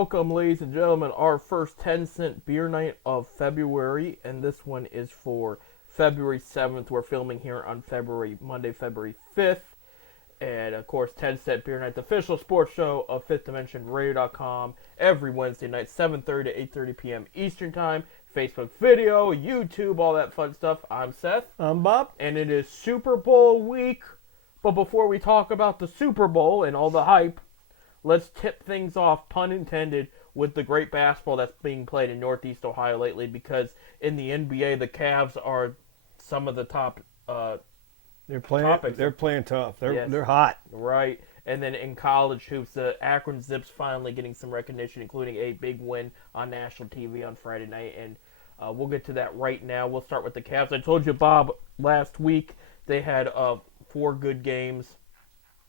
welcome, ladies and gentlemen, our first 10-cent beer night of February, and this one is for February 7th. We're filming here on Monday, February 5th, and of course, 10-cent beer night, the official sports show of Fifth Dimension Radio.com, every Wednesday night, 7:30 to 8:30 p.m. Eastern Time. Facebook video, YouTube, all that fun stuff. I'm Seth. I'm Bob. And it is Super Bowl week. But before we talk about the Super Bowl and all the hype, let's tip things off, pun intended, with the great basketball that's being played in Northeast Ohio lately, because in the NBA, the Cavs are some of the top They're playing. topics. They're playing tough. Yes. They're hot. Right. And then in college hoops, the Akron Zips finally getting some recognition, including a big win on national TV on Friday night. And we'll get to that right now. We'll start with the Cavs. I told you, Bob, last week they had 4 good games.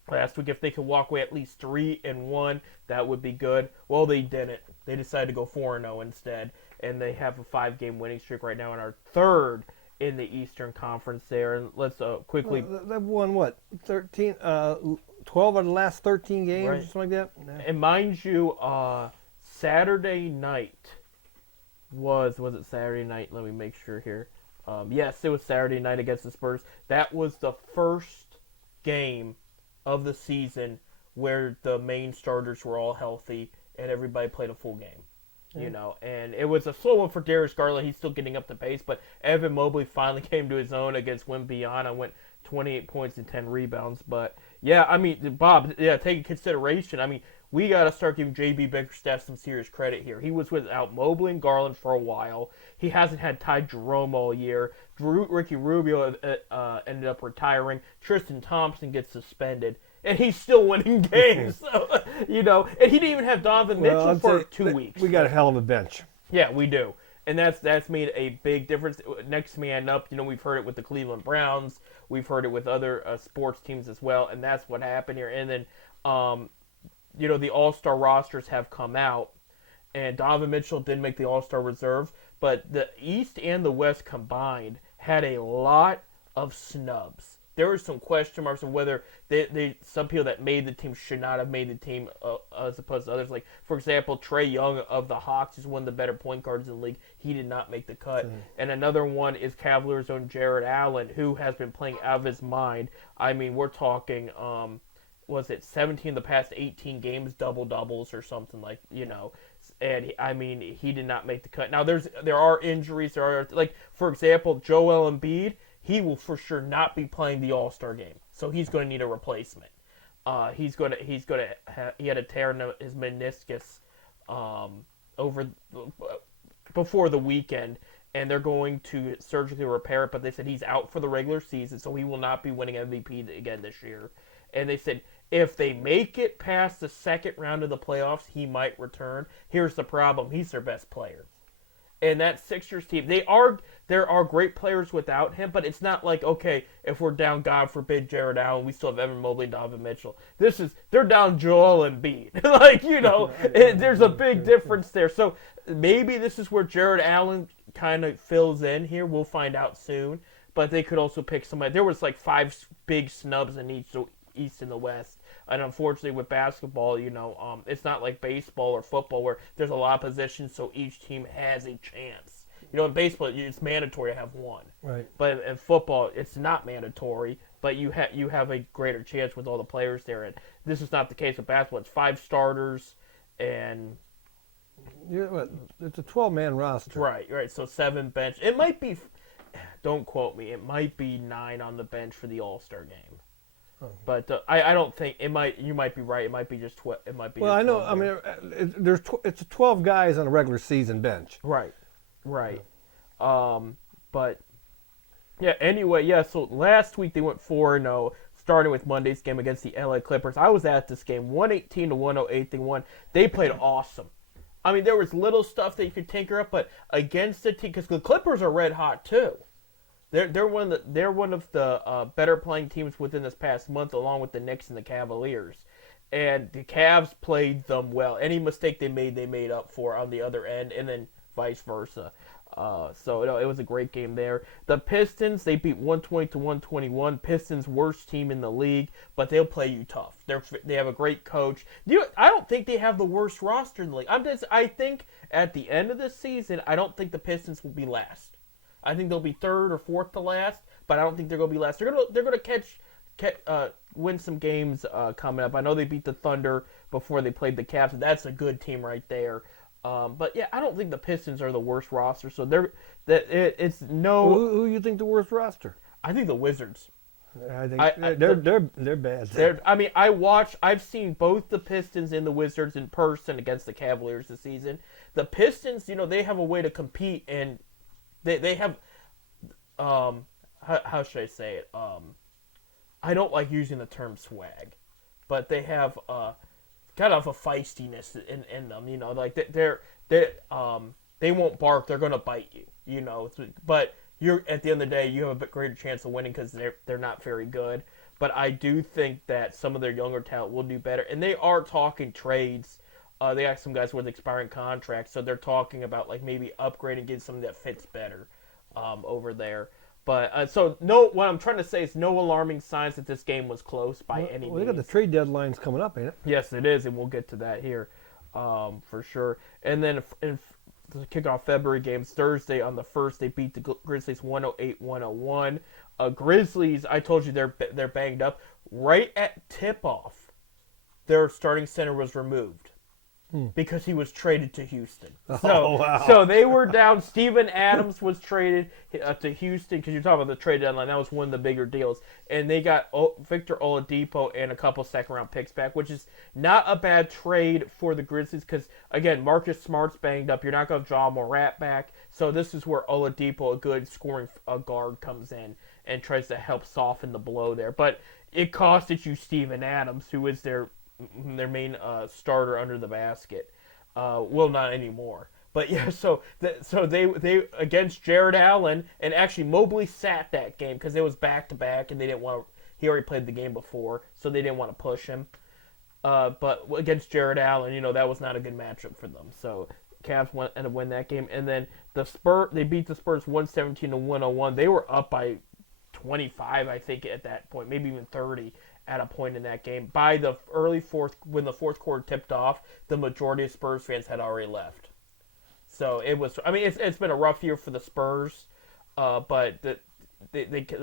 Last week, if they could walk away at least 3-1, that would be good. Well, they didn't. They decided to go 4-0 instead. And they have a 5-game winning streak right now and are third in the Eastern Conference there. And let's quickly... They've won, what, 13, 12 of the last 13 games, Right. or something like that? Yeah. And mind you, Saturday night was it Saturday night? Let me make sure here. Yes, it was Saturday night against the Spurs. That was the first game of the season where the main starters were all healthy and everybody played a full game. Yeah. You know, and it was a slow one for Darius Garland. He's still getting up to pace, but Evan Mobley finally came to his own against Wimbiana, went 28 points and 10 rebounds. But yeah, I mean, Bob, take into consideration. I mean, we got to start giving J.B. Bickerstaff some serious credit here. He was without Mobley and Garland for a while. He hasn't had Ty Jerome all year. Ricky Rubio ended up retiring. Tristan Thompson gets suspended. And he's still winning games. So, you know, and he didn't even have Donovan Mitchell for 2 weeks. We got a hell of a bench. Yeah, we do. And that's made a big difference. Next man up, you know, we've heard it with the Cleveland Browns. We've heard it with other sports teams as well. And that's what happened here. And then, you know, the All-Star rosters have come out. And Donovan Mitchell didn't make the All-Star reserve. But the East and the West combined had a lot of snubs. There were some question marks on whether some people that made the team should not have made the team as opposed to others. Like, for example, Trae Young of the Hawks is one of the better point guards in the league. He did not make the cut. And another one is Cavaliers' own Jared Allen, who has been playing out of his mind. I mean, we're talking, was it 17 the past 18 games, double-doubles or something like, you know. And, I mean, he did not make the cut. Now, there are injuries. There are, like, for example, Joel Embiid. He will for sure not be playing the All-Star game, so he's going to need a replacement. He had a tear in his meniscus before the weekend, and they're going to surgically repair it. But they said he's out for the regular season, so he will not be winning MVP again this year. And they said if they make it past the second round of the playoffs, he might return. Here's the problem: he's their best player. And that Sixers team, there are great players without him, but it's not like, okay, if we're down, God forbid, Jared Allen, we still have Evan Mobley and Donovan Mitchell. They're down Joel Embiid. Like, you know, there's a big difference there. So maybe this is where Jared Allen kind of fills in here. We'll find out soon. But they could also pick somebody. There was like 5 big snubs in each East and the West. And unfortunately with basketball, you know, it's not like baseball or football where there's a lot of positions, so each team has a chance. You know, in baseball, it's mandatory to have one. Right. But in football, it's not mandatory, but you have a greater chance with all the players there. And this is not the case with basketball. It's 5 starters and... It's a 12-man roster. Right. So 7 bench. It might be... Don't quote me. It might be 9 on the bench for the All-Star game. But I don't think it might. You might be right. It might be just 12. It might be. Well, just I know. 12 I mean, it's 12 guys on a regular season bench. Right. But yeah. Anyway, yeah. So last week they went 4-0, starting with Monday's game against the LA Clippers. I was at this game, 118 to 108. They won. They played awesome. I mean, there was little stuff that you could tinker up, but against the team, because the Clippers are red hot too. They're one of the better playing teams within this past month, along with the Knicks and the Cavaliers. And the Cavs played them well. Any mistake they made up for on the other end, and then vice versa. So it was a great game there. The Pistons, they beat 120-121. Pistons worst team in the league, but they'll play you tough. They have a great coach. I don't think they have the worst roster in the league. I think at the end of the season, I don't think the Pistons will be last. I think they'll be third or fourth to last, but I don't think they're going to be last. They're going to win some games coming up. I know they beat the Thunder before they played the Cavs. That's a good team right there. But yeah, I don't think the Pistons are the worst roster. So it's no. Who you think the worst roster? I think the Wizards. I think they're bad. I've seen both the Pistons and the Wizards in person against the Cavaliers this season. The Pistons, they have a way to compete, and they have how should I say it? I don't like using the term swag, but they have kind of a feistiness in them. Like they won't bark; they're gonna bite you. But you're at the end of the day, you have a bit greater chance of winning because they're not very good. But I do think that some of their younger talent will do better, and they are talking trades. They got some guys with expiring contracts, so they're talking about like maybe upgrading, getting something that fits better over there. But what I'm trying to say is no alarming signs that this game was close by any means. They got the trade deadlines coming up, ain't it? Yes, it is, and we'll get to that here for sure. And then to kick off February games, Thursday on the 1st, they beat the Grizzlies 108-101. Grizzlies, I told you they're banged up. Right at tip-off, their starting center was removed. Because he was traded to Houston. So they were down. Steven Adams was traded to Houston because you're talking about the trade deadline. That was one of the bigger deals. And they got Victor Oladipo and a couple second-round picks back, which is not a bad trade for the Grizzlies because, again, Marcus Smart's banged up. You're not going to draw Morant back. So this is where Oladipo, a good scoring guard, comes in and tries to help soften the blow there. But it costed you Steven Adams, who is their main starter under the basket. Well, not anymore. But yeah, so they against Jared Allen, and actually Mobley sat that game because it was back to back, and they didn't want to. He already played the game before, so they didn't want to push him. But against Jared Allen, that was not a good matchup for them. So Cavs ended up winning that game, and then they beat the Spurs 117-101. They were up by 25, I think, at that point, maybe even 30. At a point in that game. By the early fourth, when the fourth quarter tipped off, the majority of Spurs fans had already left. So it was, it's been a rough year for the Spurs, but the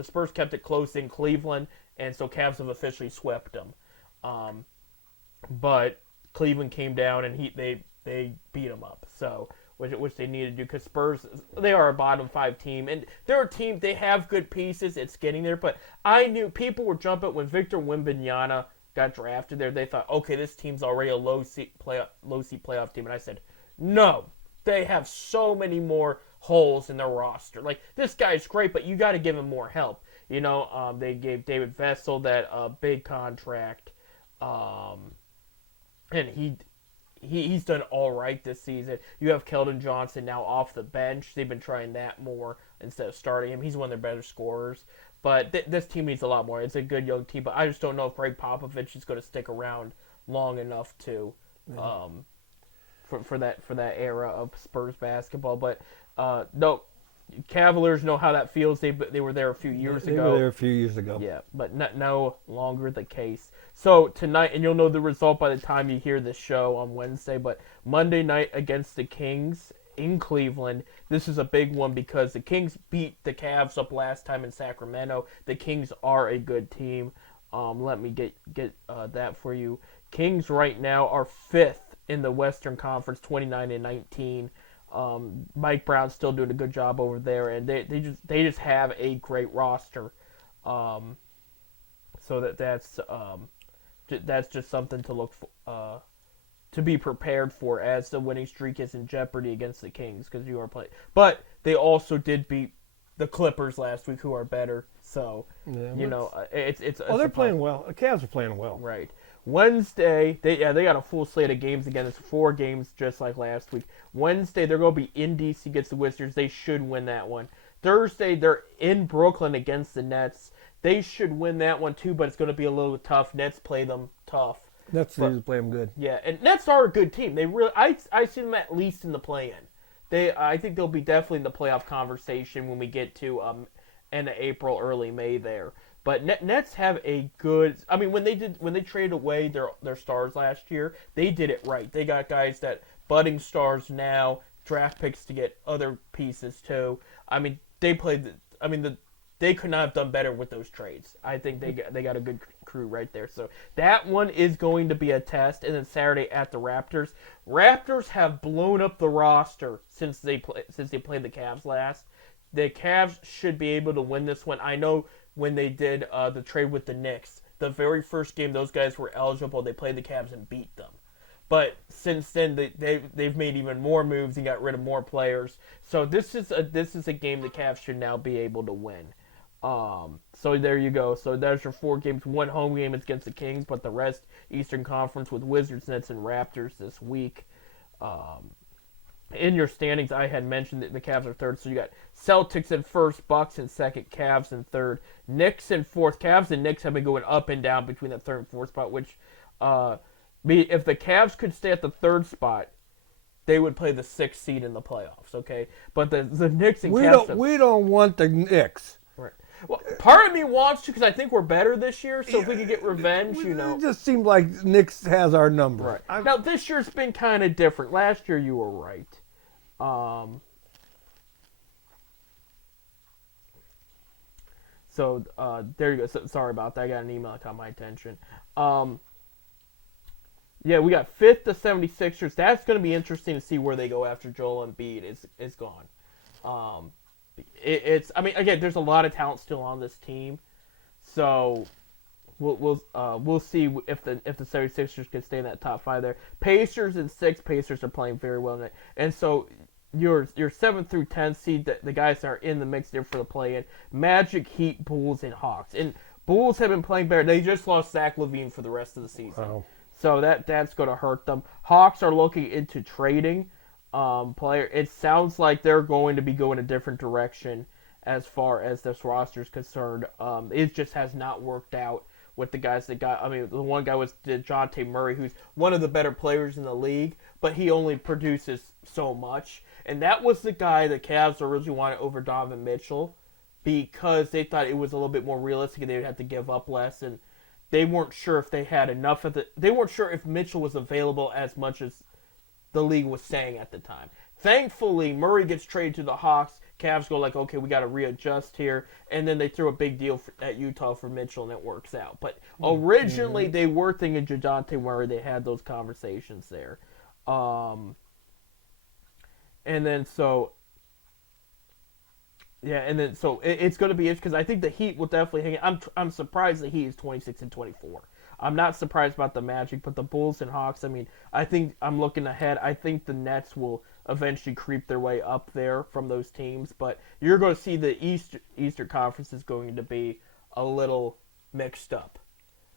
Spurs kept it close in Cleveland, and so Cavs have officially swept them. But Cleveland came down, and they beat them up. So which they needed to do because Spurs, they are a bottom 5 team. And they're a team, they have good pieces. It's getting there. But I knew people were jumping when Victor Wembanyama got drafted there. They thought, okay, this team's already a low-seed playoff team. And I said, no, they have so many more holes in their roster. Like, this guy's great, but you got to give him more help. They gave David Vessel that big contract. And he's done all right this season. You have Keldon Johnson now off the bench. They've been trying that more instead of starting him. He's one of their better scorers. But this team needs a lot more. It's a good young team, but I just don't know if Greg Popovich is going to stick around long enough to for that era of Spurs basketball. But no, Cavaliers know how that feels. They were there a few years ago. They were there a few years ago. Yeah, but no longer the case. So tonight, and you'll know the result by the time you hear this show on Wednesday, but Monday night against the Kings in Cleveland. This is a big one because the Kings beat the Cavs up last time in Sacramento. The Kings are a good team. Let me get that for you. Kings right now are 5th in the Western Conference, 29-19. Mike Brown's still doing a good job over there, and they just have a great roster. So that's just something to look for, to be prepared for as the winning streak is in jeopardy against the Kings because you are playing. But they also did beat the Clippers last week, who are better. So it's they're playing well. The Cavs are playing well. Right. Wednesday, they got a full slate of games again. It's 4 games just like last week. Wednesday, they're going to be in D.C. against the Wizards. They should win that one. Thursday, they're in Brooklyn against the Nets. They should win that one too, but it's going to be a little tough. Nets play them tough. Nets usually play them good. Yeah, and Nets are a good team. They really, I see them at least in the play-in. I think they'll be definitely in the playoff conversation when we get to end of April, early May there. But Nets have a good. I mean, when they traded away their stars last year, they did it right. They got guys that budding stars now, draft picks to get other pieces too. I mean, they played. They could not have done better with those trades. I think they got a good crew right there. So that one is going to be a test. And then Saturday at the Raptors. Raptors have blown up the roster since they played the Cavs last. The Cavs should be able to win this one. I know when they did the trade with the Knicks, the very first game those guys were eligible, they played the Cavs and beat them. But since then, they've made even more moves and got rid of more players. So this is a game the Cavs should now be able to win. So there you go. So there's your 4 games. One home game is against the Kings, but the rest Eastern Conference with Wizards, Nets, and Raptors this week. In your standings, I had mentioned that the Cavs are third. So you got Celtics in first, Bucks in second, Cavs in third, Knicks in fourth. Cavs and Knicks have been going up and down between the third and fourth spot, which if the Cavs could stay at the third spot, they would play the 6th seed in the playoffs, okay? But the Knicks and Cavs... We don't want the Knicks. Right. Well, part of me wants to because I think we're better this year, so if we could get revenge, It just seems like Knicks has our number. Right. Now, this year's been kind of different. Last year, you were right. So, there you go. So, sorry about that. I got an email that caught my attention. Yeah, we got 5th the 76ers. That's going to be interesting to see where they go after Joel Embiid is gone. Again, there's a lot of talent still on this team, so we'll see if the 76ers can stay in that top 5 there. Pacers in 6th. Pacers are playing very well tonight, and so your 7th through 10th seed, the guys that are in the mix there for the play-in. Magic, Heat, Bulls, and Hawks. And Bulls have been playing better. They just lost Zach LaVine for the rest of the season. Wow. So that's going to hurt them. Hawks are looking into trading player. It sounds like they're going to be going a different direction as far as this roster is concerned. It just has not worked out with the guys that got. I mean, the one guy was DeJounte Murray, who's one of the better players in the league, but he only produces so much. And that was the guy the Cavs originally wanted over Donovan Mitchell because they thought it was a little bit more realistic and they would have to give up less, and they weren't sure if they had enough of it. They weren't sure if Mitchell was available as much as the league was saying at the time. Thankfully, Murray gets traded to the Hawks. Cavs go like, okay, we got to readjust here. And then they threw a big deal at Utah for Mitchell, and it works out. But originally, they were thinking DeJounte Murray. They had those conversations there. And then so... Yeah, and then so it's going to be interesting because I think the Heat will definitely hang. I'm surprised the Heat is 26-24. I'm not surprised about the Magic, but the Bulls and Hawks. I mean, I think I'm looking ahead. I think the Nets will eventually creep their way up there from those teams, but you're going to see the Eastern Conference is going to be a little mixed up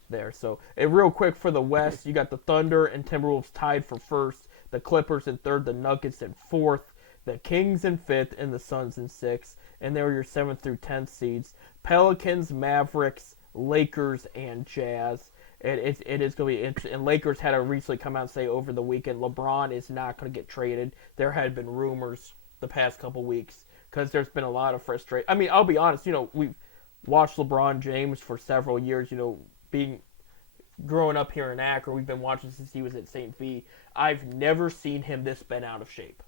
there. So, real quick for the West, you got the Thunder and Timberwolves tied for first, the Clippers in third, the Nuggets in fourth, the Kings in fifth, and the Suns in sixth. And they were your 7th through 10th seeds. Pelicans, Mavericks, Lakers, and Jazz. It is going to be interesting. And Lakers had to recently come out and say over the weekend, LeBron is not going to get traded. There had been rumors the past couple weeks because there's been a lot of frustration. I mean, I'll be honest. We've watched LeBron James for several years. Growing up here in Akron, we've been watching since he was at St. V. I've never seen him this bent out of shape.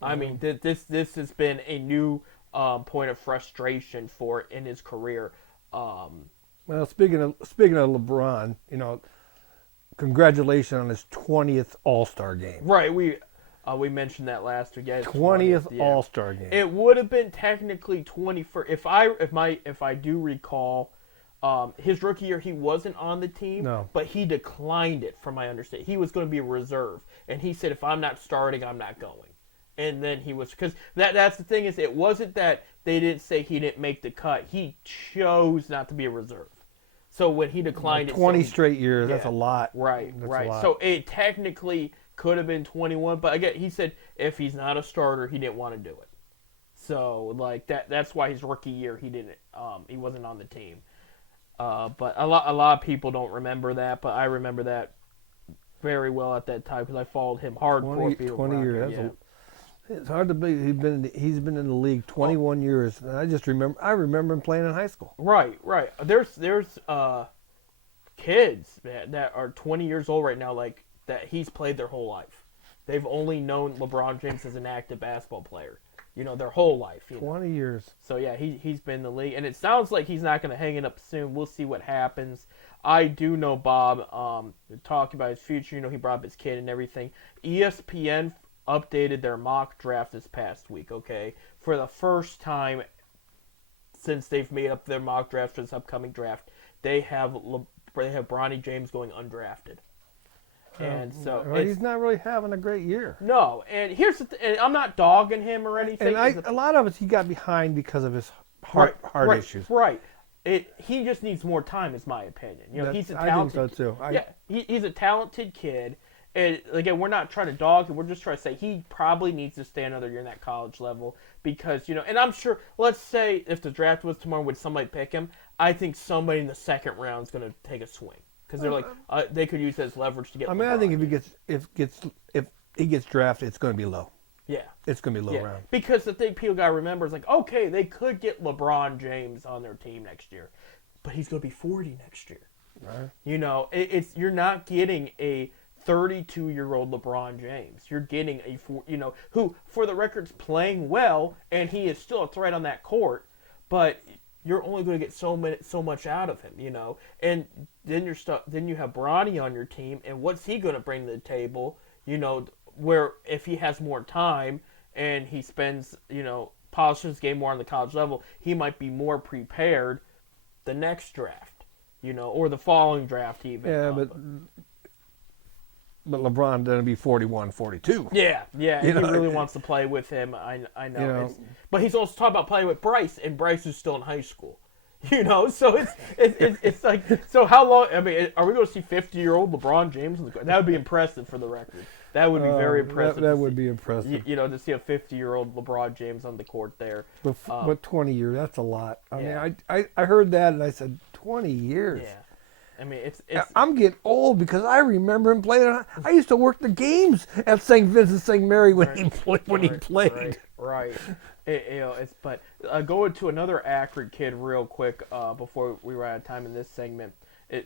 I mean, this has been a new point of frustration in his career. Well, speaking of LeBron, congratulations on his 20th All-Star game. Right, we mentioned that last week. Yeah, 20th All-Star game. It would have been technically 21st if I do recall. His rookie year, he wasn't on the team, no, but he declined it. From my understanding, he was going to be a reserve, and he said, "If I'm not starting, I'm not going." And then he was, because that's the thing is, it wasn't that they didn't say he didn't make the cut. He chose not to be a reserve. So when he declined 20 straight years, that's a lot. Right, that's right. A lot. So it technically could have been 21, but again, he said if he's not a starter, he didn't want to do it. So like that's why his rookie year he wasn't on the team. But a lot of people don't remember that, but I remember that very well at that time because I followed him hardcore. 20 years. It's hard to believe he's been in the league 21 years. And I remember him playing in high school. Right. There's kids that are 20 years old right now, like that he's played their whole life. They've only known LeBron James as an active basketball player, their whole life. 20 years. So yeah, he's been in the league, and it sounds like he's not going to hang it up soon. We'll see what happens. I do know Bob talking about his future. He brought up his kid and everything. ESPN updated their mock draft this past week. Okay, for the first time since they've made up their mock draft for this upcoming draft, they have Bronny James going undrafted. And so he's not really having a great year. No, and here's and I'm not dogging him or anything. And a lot of it he got behind because of his heart issues. Right. He just needs more time, is my opinion. He's a talented. I think so too. He's a talented kid. And again, we're not trying to dog him. We're just trying to say he probably needs to stay another year in that college level because and I'm sure. Let's say if the draft was tomorrow, would somebody pick him? I think somebody in the second round is going to take a swing. Because they're like they could use that as leverage to get. I mean, LeBron. I think if he gets drafted, it's going to be low. Yeah, it's going to be low round. Because the thing people got to remember is like, okay, they could get LeBron James on their team next year, but he's going to be 40 next year. Right. It's you're not getting a 32-year-old LeBron James. You're getting who, for the record's playing well, and he is still a threat on that court, but you're only going to get so much out of him, and then then you have Bronny on your team, and what's he going to bring to the table, where if he has more time and he spends, polishes his game more on the college level, he might be more prepared the next draft, or the following draft even. Yeah, but LeBron doesn't be 41, 42. Yeah, he really wants to play with him. I know. But he's also talking about playing with Bryce, and Bryce is still in high school. So it's like, so how long? I mean, are we going to see 50-year-old LeBron James in the court? That would be impressive for the record. That would be very impressive. That would be impressive. To see a 50-year-old LeBron James on the court there. But 20 years, that's a lot. I mean, I heard that and I said, 20 years. Yeah. I mean, it's. I'm getting old because I remember him playing. I used to work the games at St. Vincent St. Mary when he played. Right. But going to another Akron kid real quick before we run out of time in this segment.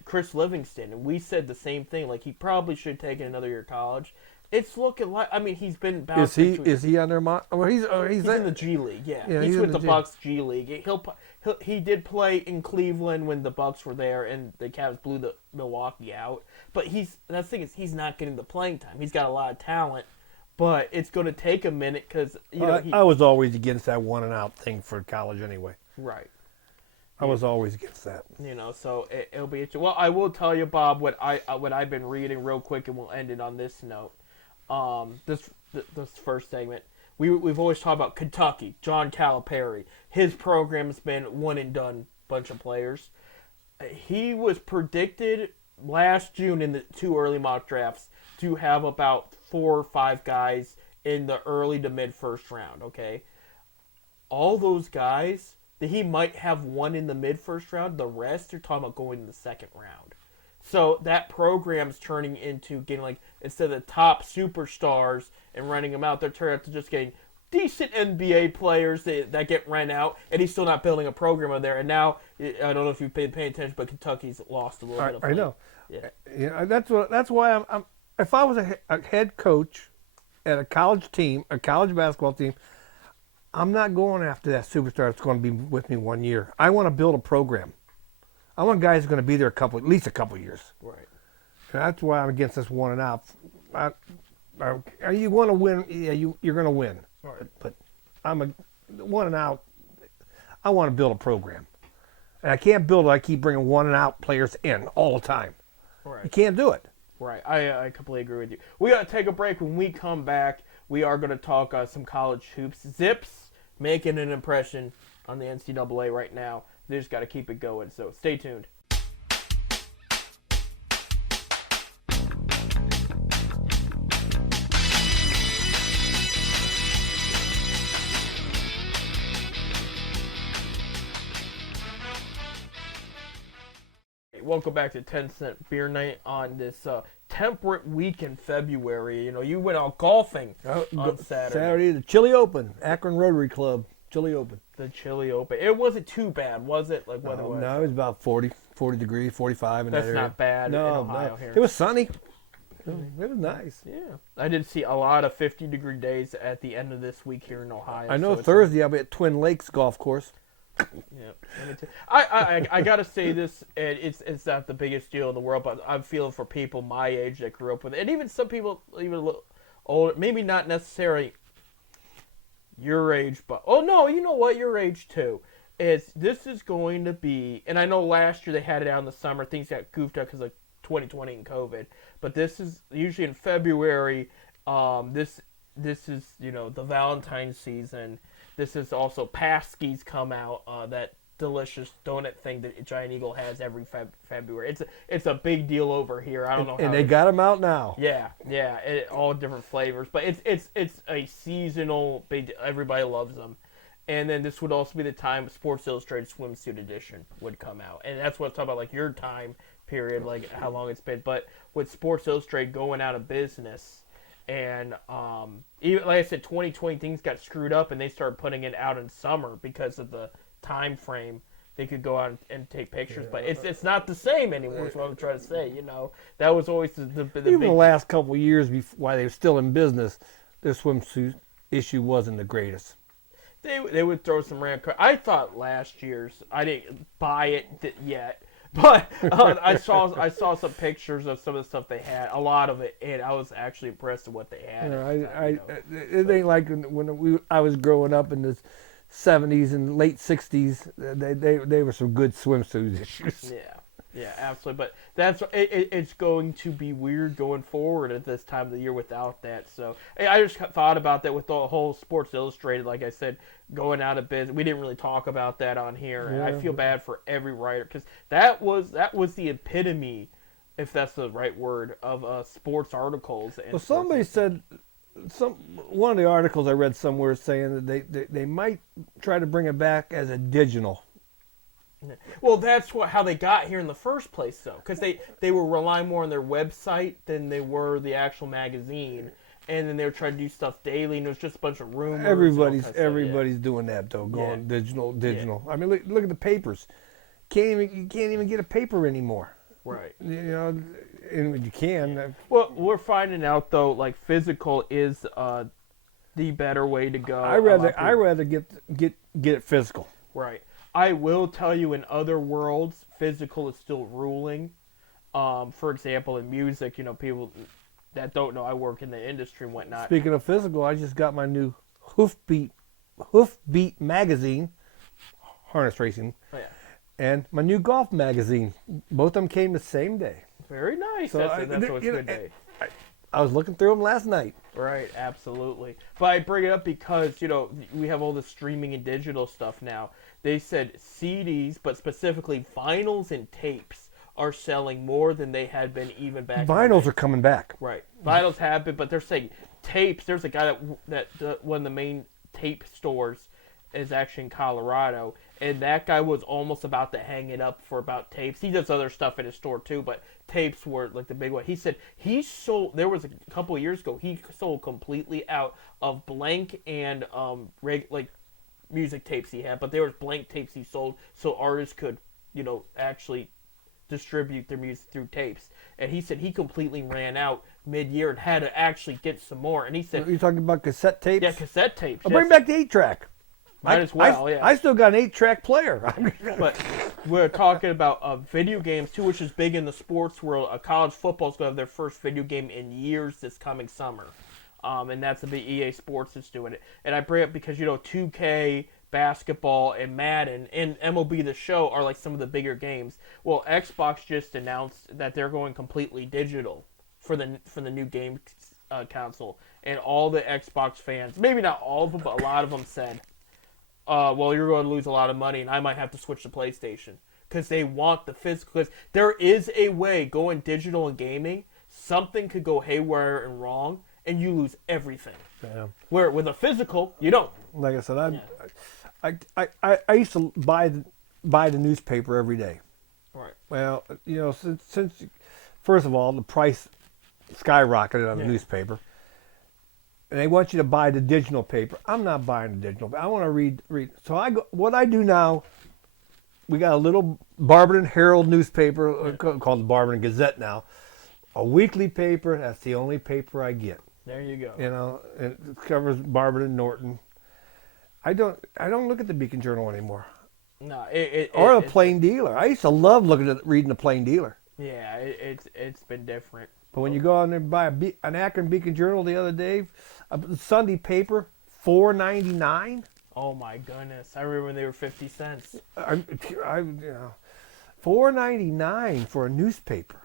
Chris Livingston, and we said the same thing. Like he probably should have taken another year of college. It's looking like. I mean, he's been bouncing. Is he on their? He's in the G League. Yeah, he's with the Bucks G League. He did play in Cleveland when the Bucks were there and the Cavs blew the Milwaukee out. But that's the thing is he's not getting the playing time. He's got a lot of talent, but it's going to take a minute because I was always against that one and out thing for college anyway. Right. I was always against that. So it'll be interesting. Well, I will tell you, Bob, what I've been reading real quick, and we'll end it on this note. This first segment. We've always talked about Kentucky, John Calipari. His program's been one and done bunch of players. He was predicted last June in the 2 early mock drafts to have about 4 or 5 guys in the early to mid first round, okay? All those guys, he might have one in the mid first round. The rest are talking about going in the second round. So that program's turning into getting like, instead of the top superstars and renting them out, they're turning out to just getting decent NBA players that get rent out, and he's still not building a program over there. And now, I don't know if you've been paying attention, but Kentucky's lost a little bit of play. I know. Yeah. That's why I'm if I was a head coach at a college team, a college basketball team, I'm not going after that superstar that's going to be with me 1 year. I want to build a program. I want guys who are going to be there at least a couple years. Right. And that's why I'm against this one and out. You want to win? Yeah, you're going to win. Right. But I'm a one and out. I want to build a program, and I can't build it. I keep bringing one and out players in all the time. Right. You can't do it. Right. I completely agree with you. We got to take a break. When we come back, we are going to talk some college hoops. Zips making an impression on the NCAA right now. They just got to keep it going. So stay tuned. Welcome back to 10 Cent Beer Night on this temperate week in February. You know, you went out golfing on Saturday, the Chili Open, Akron Rotary Club, Chili Open. The Chili Open. It wasn't too bad, was it? Like weather-wise? No, it was about 40 degrees, 45 in That's that area. not bad in Ohio here. It was sunny. It was nice. Yeah, I did see a lot of 50-degree days at the end of this week here in Ohio. I know Thursday I'll be at Twin Lakes Golf Course. Yeah, I gotta say this, and it's not the biggest deal in the world, but I'm feeling for people my age that grew up with it, and even some people even a little older, maybe not necessarily your age, but you know what, your age too. This is going to be, and I know last year they had it out in the summer, things got goofed up because of 2020 and COVID, but this is usually in February. This is, you know, the Valentine's season. This is also Paskey's come out, that delicious donut thing that Giant Eagle has every February. It's a big deal over here. I don't know how. And they got them out now. Yeah, all different flavors, but it's a seasonal big. Everybody loves them. And then this would also be the time Sports Illustrated Swimsuit Edition would come out, and that's what I'm talking about, like your time period, like how long it's been. But with Sports Illustrated going out of business. And even like I said, 2020 things got screwed up, and they started putting it out in summer because of the time frame. They could go out and take pictures, but it's not the same anymore. Is what I'm trying to say. You know, that was always the even big, the last couple of years while they were still in business, their swimsuit issue wasn't the greatest. They would throw some random. I thought last year's, I didn't buy it yet. But I saw some pictures of some of the stuff they had, a lot of it, and I was actually impressed with what they had. It ain't like when I was growing up in the 70s and late 60s. They were some good swimsuit issues. Yeah, absolutely. But that's it's going to be weird going forward at this time of the year without that. So I just thought about that with the whole Sports Illustrated. Like I said, going out of business. We didn't really talk about that on here. Yeah. I feel bad for every writer because that was the epitome, if that's the right word, of sports articles. And somebody said one of the articles I read somewhere saying that they might try to bring it back as a digital. Well, that's how they got here in the first place, though, because they were relying more on their website than they were the actual magazine, and then they were trying to do stuff daily, and it was just a bunch of rumors. Everybody's doing that though, going digital. Yeah. I mean, look at the papers. You can't even get a paper anymore. Right. You know, and you can. Yeah. Well, we're finding out though, like physical is the better way to go. I rather get it physical. Right. I will tell you, in other worlds, physical is still ruling. For example, in music, you know, people that don't know, I work in the industry and whatnot. Speaking of physical, I just got my new Hoofbeat magazine, harness racing, and my new golf magazine. Both of them came the same day. Very nice. So that's always a good day. I was looking through them last night. Right, absolutely. But I bring it up because, you know, we have all the streaming and digital stuff now. They said CDs, but specifically vinyls and tapes, are selling more than they had been even back. Vinyls are coming back. Right. Vinyls have been, but they're saying tapes. There's a guy that one of the main tape stores is actually in Colorado, and that guy was almost about to hang it up for about tapes. He does other stuff in his store too, but tapes were like the big one. He said he sold, there was a couple of years ago, he sold completely out of blank and like music tapes he had, but there was blank tapes he sold so artists could, you know, actually distribute their music through tapes. And he said he completely ran out mid-year and had to actually get some more. And he said, "You're talking about cassette tapes?" Yeah, cassette tapes. I'll bring back the 8-track. Might as well, yeah. I still got an 8-track player. But we're talking about video games, too, which is big in the sports world. College football is going to have their first video game in years this coming summer. And that's the EA Sports that's doing it. And I bring it because, you know, 2K, basketball, and Madden, and MLB The Show are like some of the bigger games. Well, Xbox just announced that they're going completely digital for the new game console. And all the Xbox fans, maybe not all of them, but a lot of them said, well, you're going to lose a lot of money, and I might have to switch to PlayStation. Because they want the physical. Because there is a way, going digital and gaming, something could go haywire and wrong, and you lose everything. Yeah. Where with a physical, you don't. Like I said, I used to buy the newspaper every day. Right. Well, you know, since first of all, the price skyrocketed on the Yeah. newspaper. And they want you to buy the digital paper. I'm not buying the digital. I want to read. So what I do now, we got a little Barberton Herald newspaper called the Barberton Gazette now. A weekly paper. That's the only paper I get. There you go. You know, and it covers Barberton, Norton. I don't look at the Beacon Journal anymore. No, Or a Plain Dealer. I used to love reading the Plain Dealer. Yeah, it's been different. But when you go out there and buy an Akron Beacon Journal the other day, a Sunday paper, $4.99. Oh my goodness! I remember when they were 50 cents. $4.99 for a newspaper.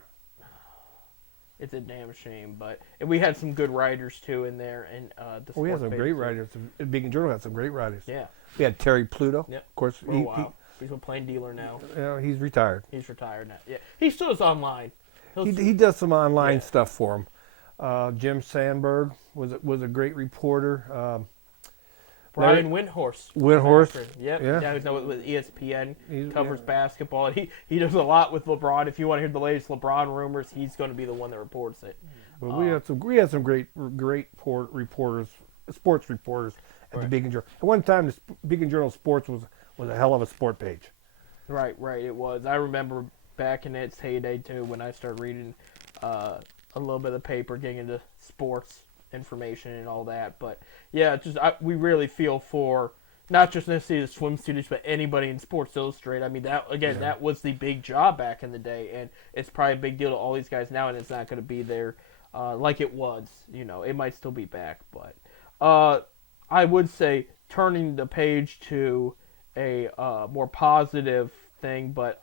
It's a damn shame, but and we had some good writers too in there, and the We had sports some paper, great too. writers. The Beacon Journal had some great writers. Yeah, We had Terry Pluto. Yep. Of course, for a while. He's a Plain Dealer now. he's retired. He's retired now. Yeah, he still is online. He does some online Yeah. stuff for him. Jim Sandberg was a great reporter. Brian Windhorst. Windhorst, Yep. yeah. Yeah, who's now with ESPN. He's- Covers yeah. basketball. And he does a lot with LeBron. If you want to hear the latest LeBron rumors, he's going to be the one that reports it. But we had some great reporters, sports reporters at the Right. Beacon Journal. At one time, the Beacon Journal Sports was a hell of a sport page. Right. It was. I remember back in its heyday too when I started reading a little bit of the paper, getting into sports information and all that. But yeah, we really feel for not just necessarily the swim students, but anybody in Sports Illustrated. I mean, that was the big job back in the day, and it's probably a big deal to all these guys now, and it's not going to be there like it was. You know, it might still be back, but I would say turning the page to a more positive thing, but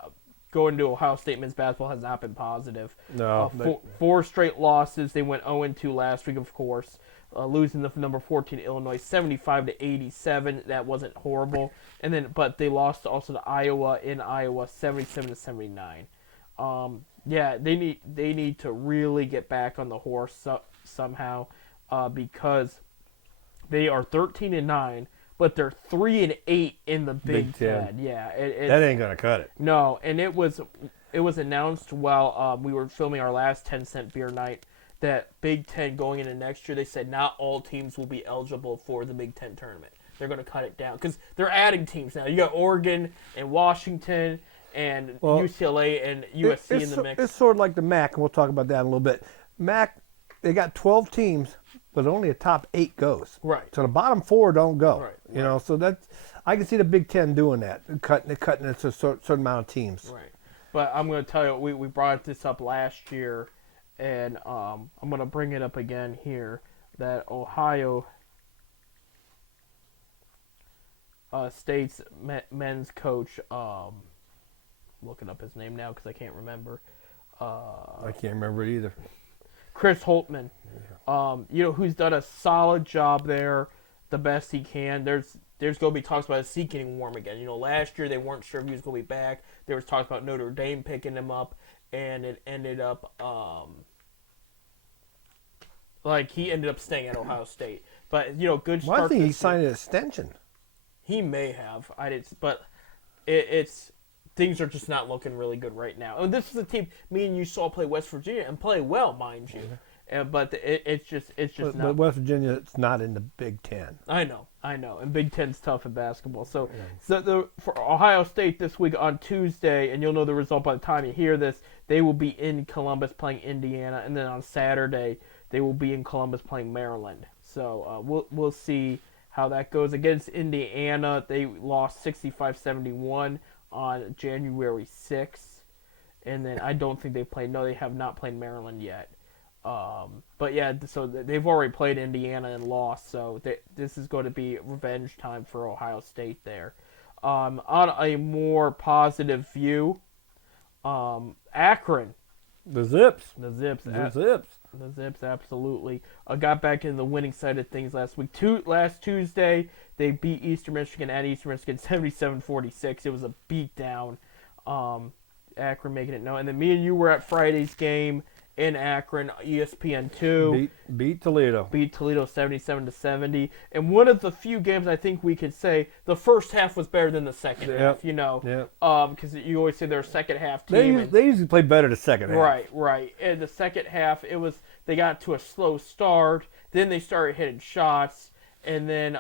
going to Ohio State men's basketball has not been positive. No, Four straight losses. They went 0-2 last week, of course, losing the number 14 Illinois 75-87. That wasn't horrible, but they lost also to Iowa in Iowa 77-79. Yeah, they need to really get back on the horse somehow because they are 13-9. But they're 3-8 in the Big Ten. Yeah, that ain't gonna cut it. No, and it was announced while we were filming our last 10-cent beer night that Big Ten going into next year. They said not all teams will be eligible for the Big Ten tournament. They're going to cut it down because they're adding teams now. You got Oregon and Washington and UCLA and USC in the mix. It's sort of like the MAC, and we'll talk about that in a little bit. MAC, they got 12 teams, but only a top 8 goes. Right. So the bottom 4 don't go. Right. You know, so I can see the Big Ten doing that, cutting it to a certain amount of teams. Right. But I'm going to tell you, we brought this up last year, and I'm going to bring it up again here, that Ohio State's men's coach, looking up his name now because I can't remember. I can't remember it either. Chris Holtman, who's done a solid job there, the best he can. There's going to be talks about his seat getting warm again. You know, last year they weren't sure if he was going to be back. There was talks about Notre Dame picking him up, and it ended up he ended up staying at Ohio State. But good start. Well, I think he this signed year. an extension. He may have. But it's things are just not looking really good right now. And this is a team me and you saw play West Virginia and play well, mind you. But it's just not. But West Virginia, it's not in the Big Ten. I know, and Big Ten's tough in basketball. So for Ohio State this week on Tuesday, and you'll know the result by the time you hear this, they will be in Columbus playing Indiana, and then on Saturday they will be in Columbus playing Maryland. So we'll see how that goes against Indiana. They lost 65-71 on January 6th, and then I don't think they have not played Maryland yet. But yeah, so they've already played Indiana and lost, so this is going to be revenge time for Ohio State there. On a more positive view, Akron. The Zips. The Zips. The Zips, absolutely. Got back in the winning side of things last week. Last Tuesday, they beat Eastern Michigan at Eastern Michigan 77-46. It was a beatdown. Akron making it known. And then me and you were at Friday's game, in Akron. ESPN2 Beat Toledo. beat Toledo 77-70. And one of the few games I think we could say the first half was better than the second half. You know, because you always say they're a second half team. They usually play better the second half. Right. And the second half, they got to a slow start. Then they started hitting shots, and then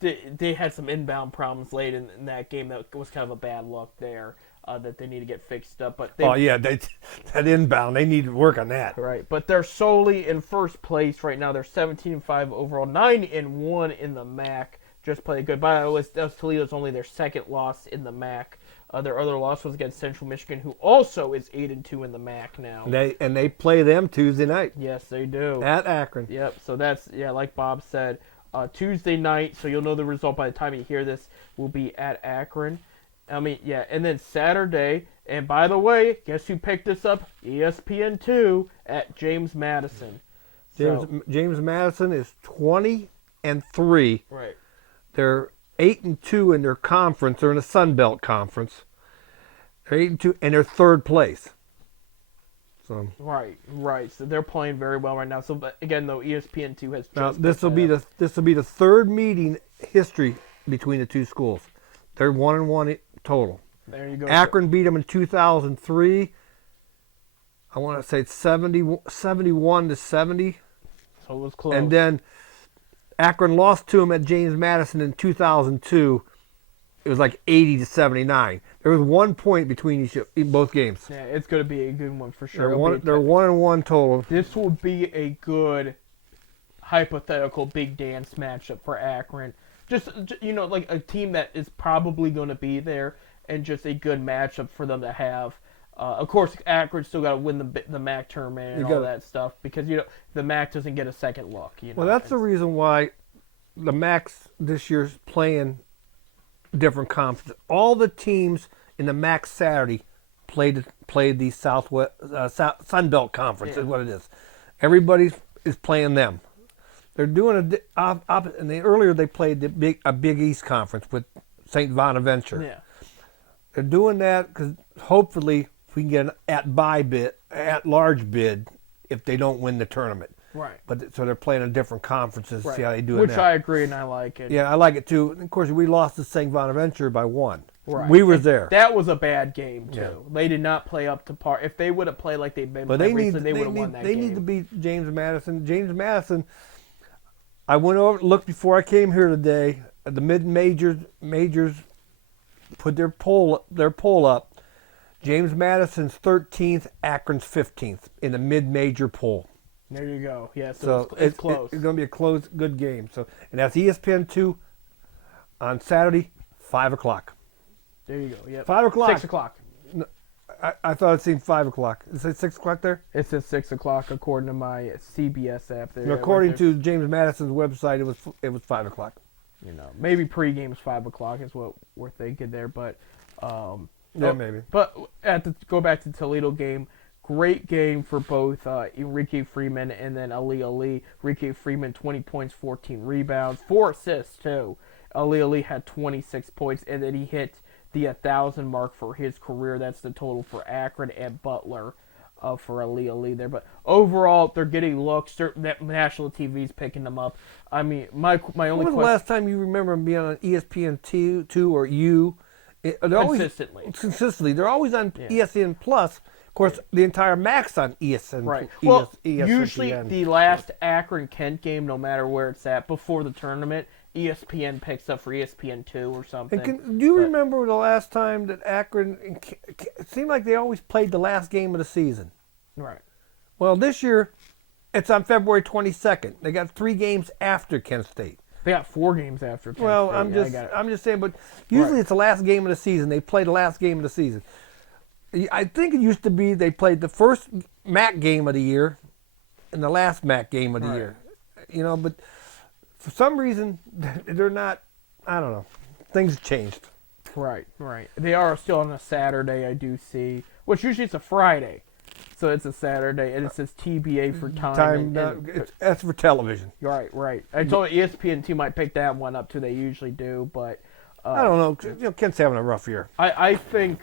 they had some inbound problems late in that game. That was kind of a bad luck there that they need to get fixed up. But that inbound, they need to work on that. Right, but they're solely in first place right now. They're 17-5 overall, 9-1 in the MAC. Just played good. By the way, Toledo's only their second loss in the MAC. Their other loss was against Central Michigan, who also is 8-2 in the MAC now. They play them Tuesday night. Yes, they do. At Akron. Yep. So that's like Bob said, Tuesday night. So you'll know the result by the time you hear this. Will be at Akron. And then Saturday. And by the way, guess who picked this up? ESPN2 at James Madison. James Madison is 20-3. Right. They're 8-2 in their conference. They're in the Sun Belt Conference. They're 8-2, and they're third place. So right. So they're playing very well right now. So but again, though, ESPN2 has just now this will be the third meeting history between the two schools. They're 1-1 total. There you go. Akron beat them in 2003. I want to say it's 71-70. So it was close. And then Akron lost to them at James Madison in 2002. It was like 80-79. There was 1 point between both games. Yeah, it's going to be a good one for sure. They're 1-1 total. This will be a good hypothetical big dance matchup for Akron. Just like a team that is probably going to be there, and just a good matchup for them to have. Of course, Akron still got to win the MAC tournament and all that stuff because the MAC doesn't get a second look. Well, that's the reason why the MAC's this year's playing different conferences. All the teams in the MAC Saturday played the Southwest Sun Belt Conference is what it is. Everybody is playing them. They're doing and earlier they played a Big East conference with St. Bonaventure. Yeah. They're doing that because hopefully we can get an at-large bid if they don't win the tournament. Right. But so they're playing in different conferences. Right. See how they do it. Which now. I agree and I like it. Yeah, I like it too. And of course, we lost to St. Bonaventure by 1. Right. We were there. That was a bad game too. Yeah. They did not play up to par. If they would have played like they've been playing recently, they would have won that game. They need to beat James Madison. James Madison. I went over, looked before I came here today. The majors put their poll up. James Madison's 13th, Akron's 15th in the mid-major poll. There you go. Yeah, so it's close. It's going to be a close, good game. So, and that's ESPN2 on Saturday, 5 o'clock. There you go. Yep. 5 o'clock. 6 o'clock. No, I thought it seemed 5 o'clock. Is it 6 o'clock there? It says 6 o'clock according to my CBS app. There. According to James Madison's website, it was 5 o'clock. Maybe pre-game's 5 o'clock is what we're thinking there, but maybe. But go back to the Toledo game. Great game for both Enrique Freeman and then Ali. Enrique Freeman, 20 points, 14 rebounds, 4 assists too. Ali had 26 points, and then he hit the 1,000 mark for his career. That's the total for Akron and Butler for Ali there. But overall, they're getting looks. National TV's picking them up. I mean, my only question... When was the last time you remember them being on ESPN2 or U? Consistently. They're always on ESPN Plus. Of course, the entire MAC's on ESPN. Right. Well, usually the last Akron-Kent game, no matter where it's at, before the tournament, ESPN picks up for ESPN2 or something. And do you remember the last time that Akron... It seemed like they always played the last game of the season. Right. Well, this year, it's on February 22nd. They got 3 games after Kent State. They got 4 games after Kent Well, State. I'm just saying, but usually it's the last game of the season. They play the last game of the season. I think it used to be they played the first MAC game of the year and the last MAC game of the year. But for some reason, they're not, I don't know. Things changed. Right. They are still on a Saturday, I do see, which usually it's a Friday. So it's a Saturday, and it says TBA for time. That's for television. Right. I told ESPN2 might pick that one up, too. They usually do, but... I don't know. Kent's having a rough year. I think...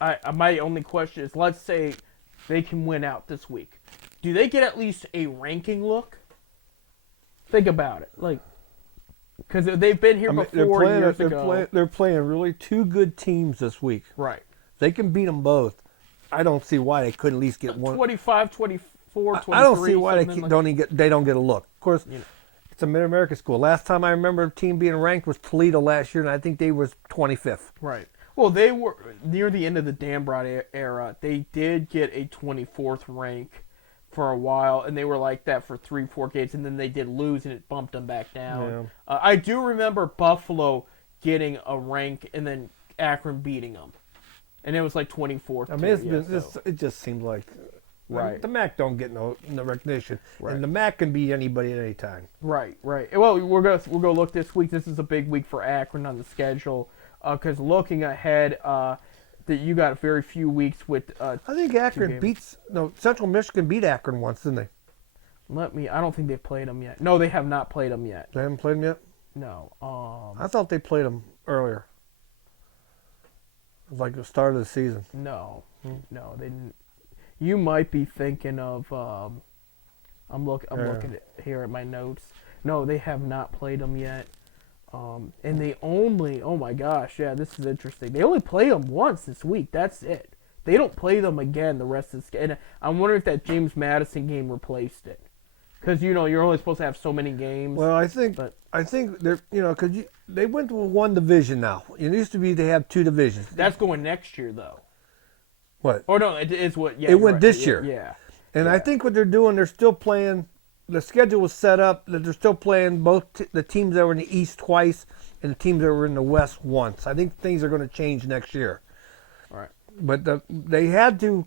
my only question is, let's say they can win out this week. Do they get at least a ranking look? Think about it, like, because they've been here before years ago. They're playing really two good teams this week. Right. They can beat them both. I don't see why they couldn't at least get one. 25, 24, 23. I don't see why like they don't get a look. Of course, you know. it's a Mid-America school. Last time I remember a team being ranked was Toledo last year, and I think they was 25th. Right. Well, they were near the end of the Dambrot era. They did get a 24th rank for a while, and they were like that for 3-4 games, and then they did lose, and it bumped them back down. Yeah. I do remember Buffalo getting a rank, and then Akron beating them, and it was like 24th. I mean, it just seems like right. The MAC don't get no recognition, right. And the MAC can beat anybody at any time. Right. Well, we're gonna look this week. This is a big week for Akron on the schedule, because looking ahead, that you got very few weeks with. I think Akron Central Michigan beat Akron once, didn't they? I don't think they've played them yet. No, they have not played them yet. They haven't played them yet? No. I thought they played them earlier. It was like the start of the season. No, they didn't. You might be thinking of. I'm looking here at my notes. No, they have not played them yet. And they only, oh my gosh, yeah, this is interesting. They only play them once this week. That's it. They don't play them again the rest of the. And I'm wondering if that James Madison game replaced it, because you're only supposed to have so many games. Well, I think they're because they went to one division now. It used to be they have two divisions. That's going next year though. What? Oh no, it is what? Yeah, it went this year. Yeah. And I think what they're doing, they're still playing. The schedule was set up that they're still playing both the teams that were in the East twice and the teams that were in the West once. I think things are going to change next year. All right. But they had to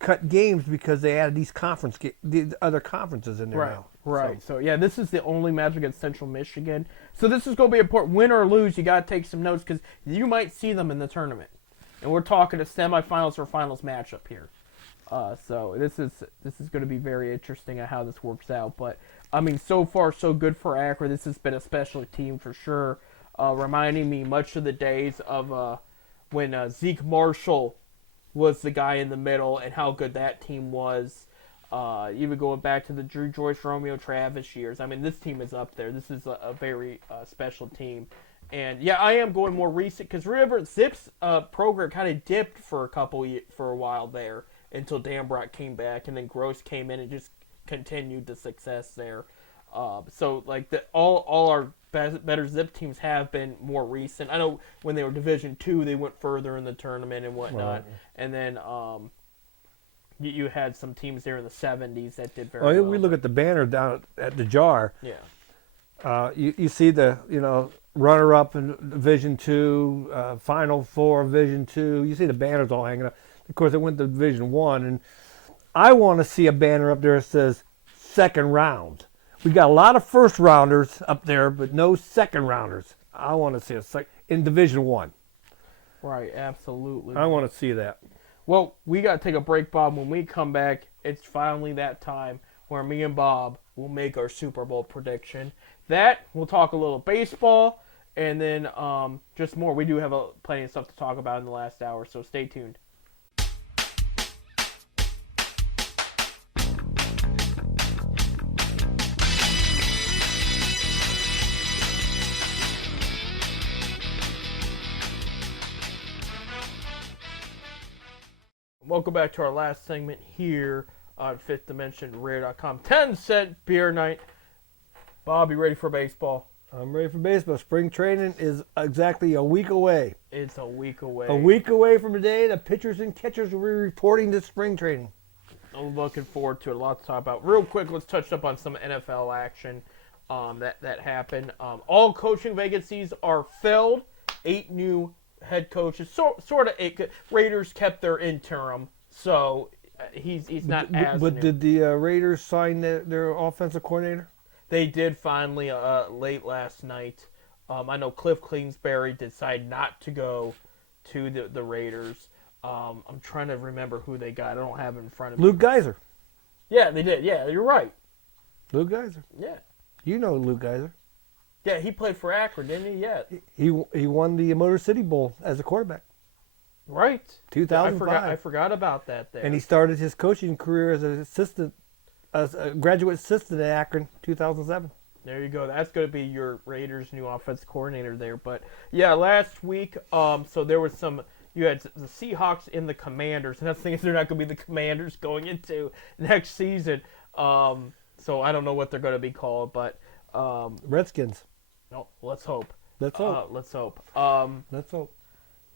cut games because they added the other conferences in there now. Right. So yeah, this is the only match against Central Michigan. So this is going to be important. Win or lose, you got to take some notes because you might see them in the tournament. And we're talking a semifinals or finals matchup here. So this is going to be very interesting at how this works out. But I mean, so far so good for Akron. This has been a special team for sure, reminding me much of the days of when Zeke Marshall was the guy in the middle and how good that team was. Even going back to the Drew Joyce, Romeo Travis years. I mean, this team is up there. This is a very special team. And yeah, I am going more recent because remember Zip's program kind of dipped for a while there. Until Dambrot came back, and then Gross came in and just continued the success there. So like all our better Zip teams have been more recent. I know when they were Division II, they went further in the tournament and whatnot. Right. And then you had some teams there in the 70s that did very well. We look at the banner down at the jar. Yeah. You see the runner-up in Division II, Final Four Division II. You see the banners all hanging up. Of course, it went to Division I, and I want to see a banner up there that says second round. We got a lot of first rounders up there, but no second rounders. I want to see in Division I. Right, absolutely. I want to see that. Well, we got to take a break, Bob. When we come back, it's finally that time where me and Bob will make our Super Bowl prediction. We'll talk a little baseball, and then just more. We do have plenty of stuff to talk about in the last hour, so stay tuned. Welcome back to our last segment here on Fifth Dimension Rare.com. 10-cent beer night. Bob, you ready for baseball? I'm ready for baseball. Spring training is exactly a week away. It's a week away. A week away from today, the pitchers and catchers will be reporting to spring training. I'm looking forward to it. A lot to talk about. Real quick, let's touch up on some NFL action that happened. All coaching vacancies are filled. 8 new head coaches. Sort of 8. Raiders kept their interim, so he's not as But new. did the Raiders sign their offensive coordinator? They did finally late last night. I know Cliff Kingsbury decided not to go to the Raiders. I'm trying to remember who they got. I don't have it in front of me. Luke Geiser. Yeah, they did. Yeah, you're right. Luke Geiser. Yeah. You know Luke Geiser. Yeah, he played for Akron, didn't he? Yeah. He won the Motor City Bowl as a quarterback. Right. 2005. I forgot about that there. And he started his coaching career as an assistant, as a graduate assistant at Akron, 2007. There you go. That's going to be your Raiders' new offensive coordinator there. But yeah, last week, so there was some. You had the Seahawks and the Commanders, and that's the thing is they're not going to be the Commanders going into next season. So I don't know what they're going to be called, but Redskins. no, let's hope. Let's hope. Let's hope. Let's hope.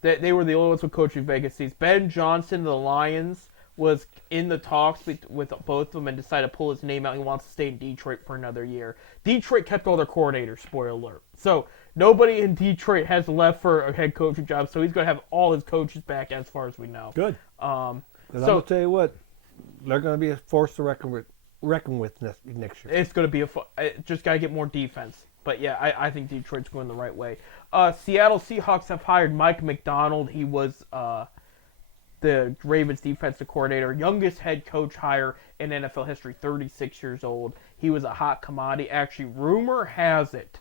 They were the only ones with coaching vacancies. Ben Johnson, the Lions, was in the talks with both of them and decided to pull his name out. He wants to stay in Detroit for another year. Detroit kept all their coordinators, spoiler alert. So nobody in Detroit has left for a head coaching job, so he's going to have all his coaches back as far as we know. Good. So I'm going to tell you what, they're going to be a force to reckon with next year. it's going to be just got to get more defense. But yeah, I think Detroit's going the right way. Seattle Seahawks have hired Mike McDonald. He was the Ravens defensive coordinator, youngest head coach hire in NFL history, 36 years old. He was a hot commodity. Actually, rumor has it,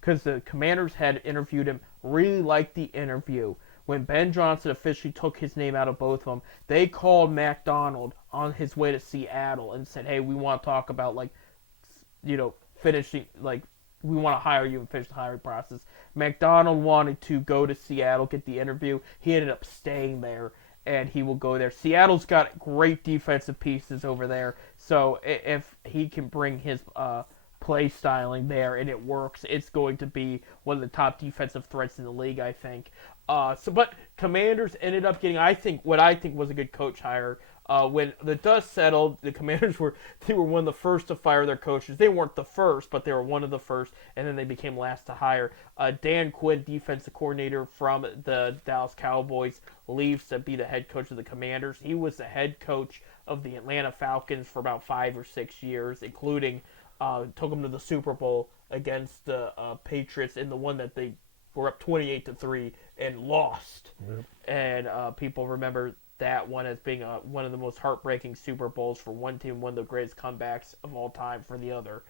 because the Commanders had interviewed him, really liked the interview. When Ben Johnson officially took his name out of both of them, they called McDonald on his way to Seattle and said, hey, we want to talk about, finishing, we want to hire you and finish the hiring process. McDonald wanted to go to Seattle, get the interview. He ended up staying there, and he will go there. Seattle's got great defensive pieces over there, so if he can bring his play styling there and it works, it's going to be one of the top defensive threats in the league, I think. But Commanders ended up getting, what I think was a good coach hire. When the dust settled, the Commanders were one of the first to fire their coaches. They weren't the first, but they were one of the first, and then they became last to hire. Dan Quinn, defensive coordinator from the Dallas Cowboys, leaves to be the head coach of the Commanders. He was the head coach of the Atlanta Falcons for about 5 or 6 years, including took them to the Super Bowl against the Patriots in the one that they were up 28-3 and lost. Yep. And people remember that one as being one of the most heartbreaking Super Bowls for one team, one of the greatest comebacks of all time for the other.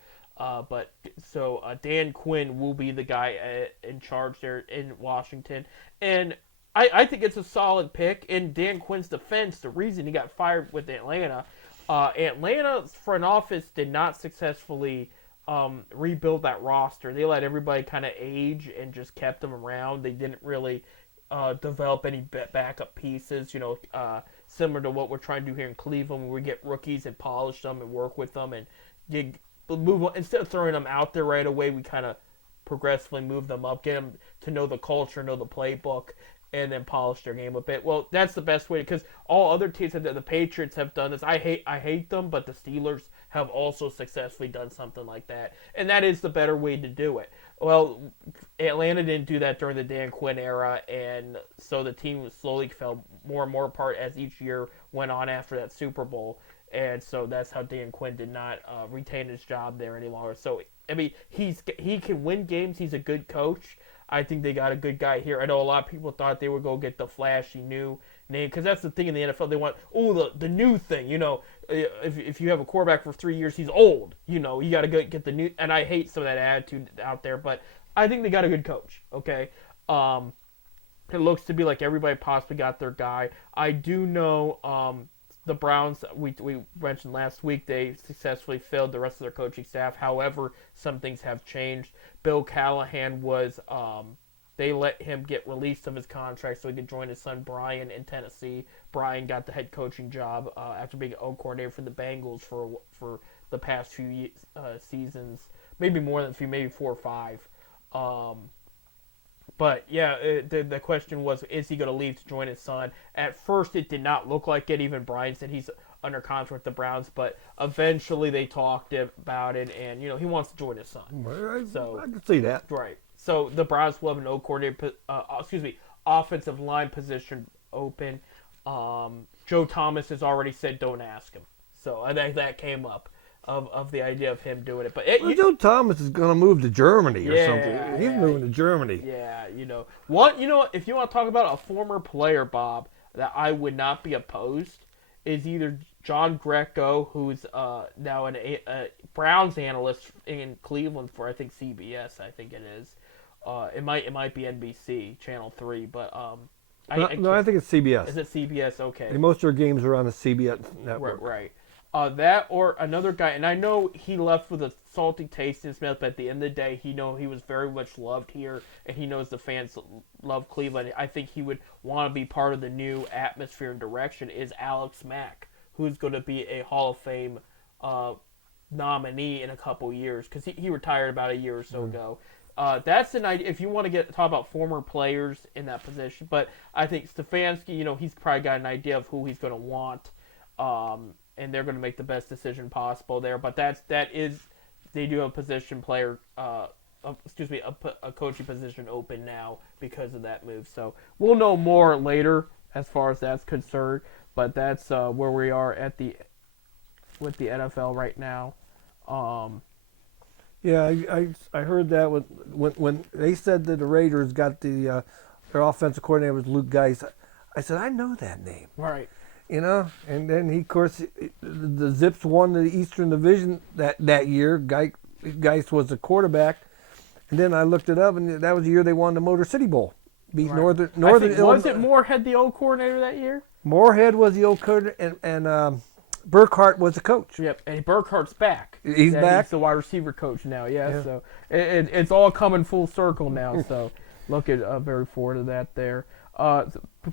So Dan Quinn will be the guy in charge there in Washington. And I think it's a solid pick. In Dan Quinn's defense, the reason he got fired with Atlanta, Atlanta's front office did not successfully rebuild that roster. They let everybody kind of age and just kept them around. They didn't really develop any backup pieces, similar to what we're trying to do here in Cleveland, where we get rookies and polish them and work with them and move on. Instead of throwing them out there right away, we kind of progressively move them up, get them to know the culture, know the playbook, and then polish their game a bit. Well, that's the best way, because all other teams, the Patriots have done this. I hate them, but the Steelers have also successfully done something like that, and that is the better way to do it. Well, Atlanta didn't do that during the Dan Quinn era, and so the team slowly fell more and more apart as each year went on after that Super Bowl, and so that's how Dan Quinn did not retain his job there any longer. So, I mean, he can win games. He's a good coach. I think they got a good guy here. I know a lot of people thought they would go get the flashy new name, because that's the thing in the NFL. They want, the new thing. If you have a quarterback for 3 years, he's old. You got to get the new. And I hate some of that attitude out there, but I think they got a good coach. Okay, it looks to be like everybody possibly got their guy. I do know the Browns, we mentioned last week, they successfully filled the rest of their coaching staff. However, some things have changed. Bill Callahan was, they let him get released of his contract so he could join his son Brian in Tennessee. Brian got the head coaching job after being O coordinator for the Bengals for the past few seasons. Maybe more than a few, maybe 4 or 5. But yeah, the question was, is he going to leave to join his son? At first, it did not look like it. Even Brian said he's under contract with the Browns, but eventually they talked about it, and he wants to join his son. So I can see that. Right. So the Browns will have an coordinator, offensive line position open. Joe Thomas has already said don't ask him. So I think that came up. Of the idea of him doing it, but Joe Thomas is going to move to Germany or something. He's moving to Germany. Yeah, what? If you want to talk about a former player, Bob, that I would not be opposed, is either John Greco, who's now a Browns analyst in Cleveland for I think CBS, I think it is. It might be NBC Channel 3, but I think it's CBS. Is it CBS? Okay. And most of their games are on the CBS network. Right. That or another guy, and I know he left with a salty taste in his mouth, but at the end of the day, he was very much loved here, and he knows the fans love Cleveland. I think he would want to be part of the new atmosphere and direction. Is Alex Mack, who's going to be a Hall of Fame nominee in a couple years, because he retired about a year or so ago. That's an idea if you want to talk about former players in that position. But I think Stefanski, he's probably got an idea of who he's going to want. And they're going to make the best decision possible there. But they do have a position player, a coaching position open now because of that move. So we'll know more later as far as that's concerned. But that's where we are with the NFL right now. Yeah, I heard that when they said that the Raiders got their offensive coordinator was Luke Geis. I said, I know that name. Right. And then of course, the Zips won the Eastern Division that year. Geis was the quarterback, and then I looked it up, and that was the year they won the Motor City Bowl, beat Right. Northern Illinois. Was it Moorhead the old coordinator that year? Moorhead was the old coordinator, and Burkhardt was the coach. Yep, and Burkhardt's back. He's back. He's the wide receiver coach now. Yeah. So it's all coming full circle now. So looking very forward to that there.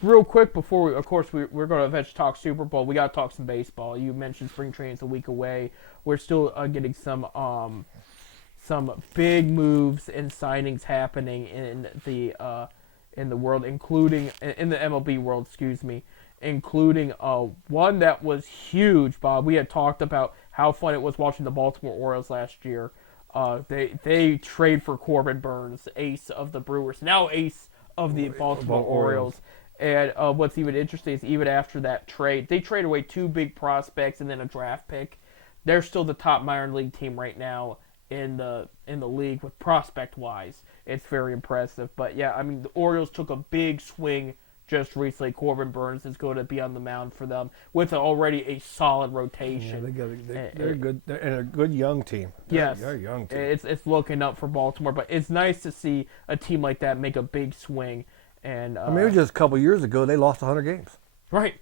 Real quick before we're going to eventually talk Super Bowl. We got to talk some baseball. You mentioned spring training's a week away. We're still getting some big moves and signings happening in the world, including in the MLB world. Including one that was huge, Bob. We had talked about how fun it was watching the Baltimore Orioles last year. They trade for Corbin Burns, ace of the Brewers, now ace of the Baltimore Orioles. And what's even interesting is even after that trade, they trade away 2 big prospects and then a draft pick. They're still the top minor league team right now in the league with prospect wise. It's very impressive. But yeah, I mean the Orioles took a big swing just recently. Corbin Burns is going to be on the mound for them with already a solid rotation. Yeah, they're good. They're a good young team. They're a young team. It's looking up for Baltimore, but it's nice to see a team like that make a big swing. And it was just a couple of years ago they lost 100 games. Right.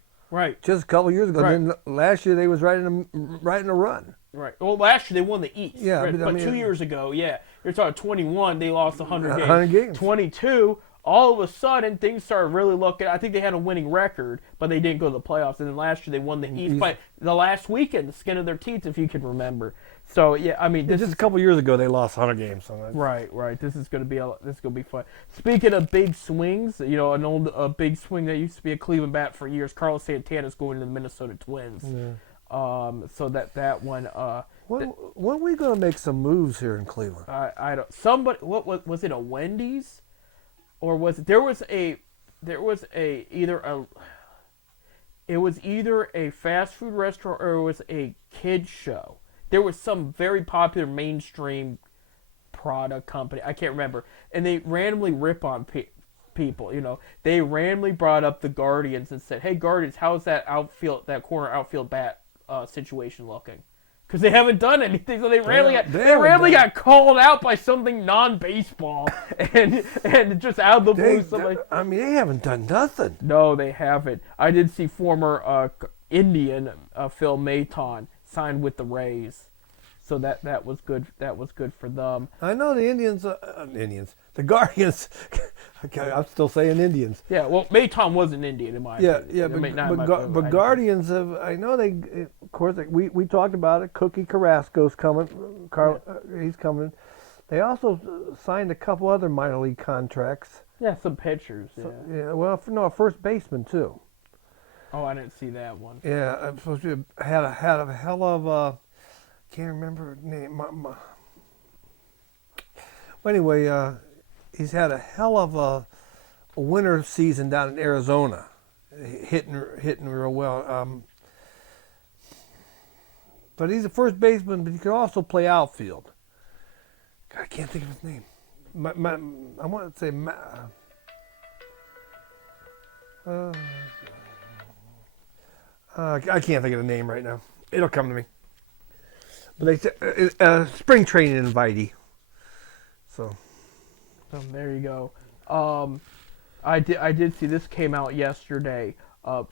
Just a couple of years ago. Right. And then last year they was right in a run. Right. Well, last year they won the East. Yeah, right? But 2 years ago, you're talking 21. They lost 100 games. 100 games. 22. All of a sudden, things started really looking. I think they had a winning record, but they didn't go to the playoffs. And then last year they won the East by the last weekend, the skin of their teeth, if you can remember. So yeah, I mean, just a couple of years ago they lost 100 games. So right. This is gonna be fun. Speaking of big swings, a big swing that used to be a Cleveland bat for years. Carlos Santana's going to the Minnesota Twins. Yeah. So that one. When are we gonna make some moves here in Cleveland? I don't. Somebody. What was it? A Wendy's? Or was it, there was either a fast food restaurant or it was a kids show. There was some very popular mainstream product company. I can't remember. And they randomly rip on people. They randomly brought up the Guardians and said, "Hey Guardians, how's that corner outfield bat situation looking?" Because they haven't done anything, so they randomly got called out by something non-baseball, and just out of the blue, they haven't done nothing. No, they haven't. I did see former Indian Phil Maton signed with the Rays, so that was good. That was good for them. I know the Indians, the Guardians. I'm still saying Indians. Yeah, well, Maton was an Indian in my opinion. But Guardians have. I know they. Of course, we talked about it. Cookie Carrasco's coming. He's coming. They also signed a couple other minor league contracts. Yeah, some pitchers. A first baseman too. Oh, I didn't see that one. Yeah, I'm supposed to had a hell of. Can't remember her name. Well, anyway, he's had a hell of a winter season down in Arizona, hitting real well. But he's a first baseman, but he could also play outfield. God, I can't think of his name. I want to say I can't think of the name right now. It'll come to me. But they said spring training invitee. So. There you go. I did see this came out yesterday.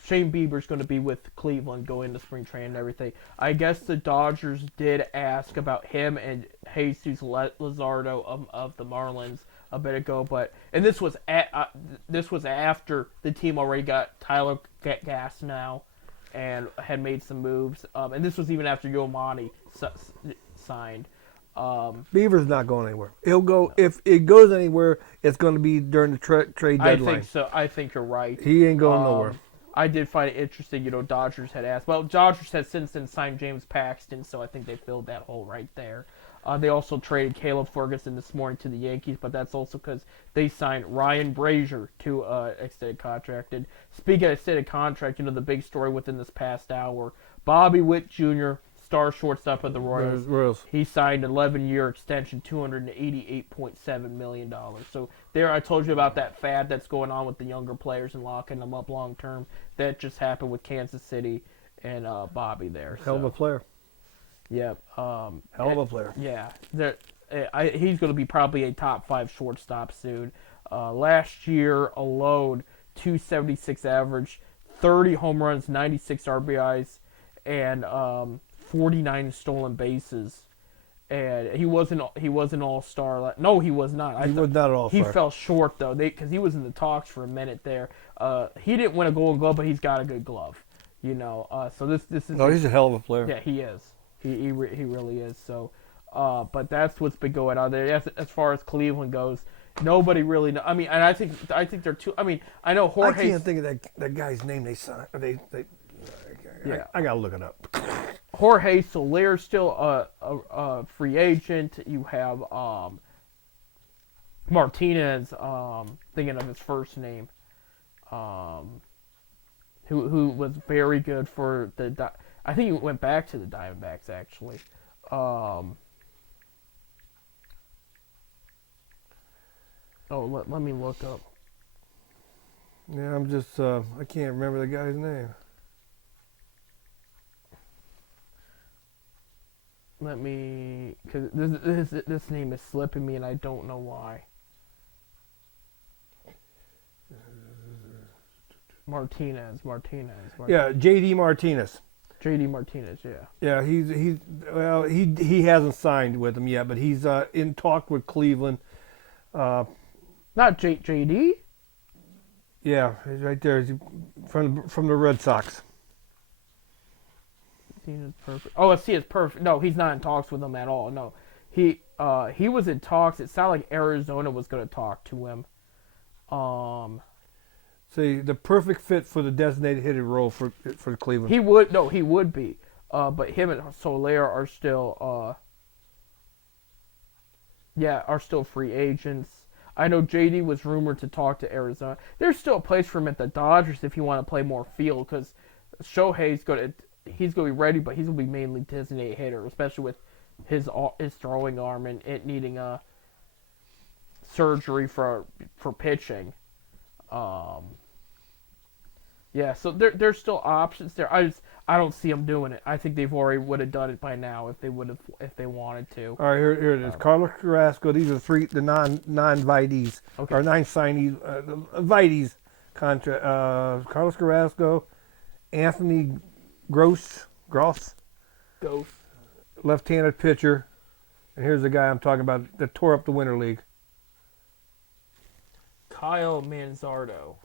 Shane Bieber's going to be with Cleveland going to spring training and everything. I guess the Dodgers did ask about him and Jesus Luzardo of the Marlins a bit ago, and this was this was after the team already got Tyler Glasnow and had made some moves, and this was even after Yomani signed. Beaver's not going anywhere. He'll go if it goes anywhere. It's going to be during the trade deadline. I think so. I think you're right. He ain't going nowhere. I did find it interesting. Dodgers had asked. Well, Dodgers had since then signed James Paxton, so I think they filled that hole right there. They also traded Caleb Ferguson this morning to the Yankees, but that's also because they signed Ryan Brazier to extended contract. And speaking of extended contract, the big story within this past hour, Bobby Witt Jr., star shortstop of the Royals. He signed an 11-year extension, $288.7 million. So there, I told you about that fad that's going on with the younger players and locking them up long term. That just happened with Kansas City and Bobby there. Hell of a player. Yeah. Hell of a player. Yeah. He's going to be probably a top 5 shortstop soon. Last year alone, 276 average, 30 home runs, 96 RBIs, and 49 stolen bases, and he wasn't all-star. No, he was not. He was not an all-star. He fell short though, because he was in the talks for a minute there. He didn't win a Golden Glove, but he's got a good glove. So this is. No, he's a hell of a player. Yeah, he is. He really is. So, but that's what's been going on there. As far as Cleveland goes, nobody really know. I mean, and I think they're too. I mean, I know Jorge. I can't think of that guy's name. They signed. Yeah. I gotta look it up. Jorge Soler's still a free agent. You have Martinez, thinking of his first name, who was very good for the. I think he went back to the Diamondbacks actually. Let me look up. Yeah, I'm just I can't remember the guy's name. Because this name is slipping me and I don't know why. Martinez. Yeah, J.D. Martinez. J.D. Martinez, yeah. Yeah, he hasn't signed with them yet, but he's in talk with Cleveland. Not J.D.? Yeah, he's right there. He's from the Red Sox. Perfect. Oh, see, it's perfect. No, he's not in talks with them at all. No, he was in talks. It sounded like Arizona was going to talk to him. See, the perfect fit for the designated hitter role for Cleveland. He would be. But him and Soler are still free agents. I know JD was rumored to talk to Arizona. There's still a place for him at the Dodgers if you want to play more field, because Shohei's he's going to be ready, but he's going to be mainly designated hitter, especially with his throwing arm and it needing surgery for pitching. Yeah, so there's still options there. I don't see them doing it. I think they've already would have done it by now if they wanted to. All right, here it is. Carlos Carrasco. These are the non-Vites or non-signees. Vites contract. Carlos Carrasco, Anthony Gross, left-handed pitcher, and here's the guy I'm talking about that tore up the Winter League. Kyle Manzardo.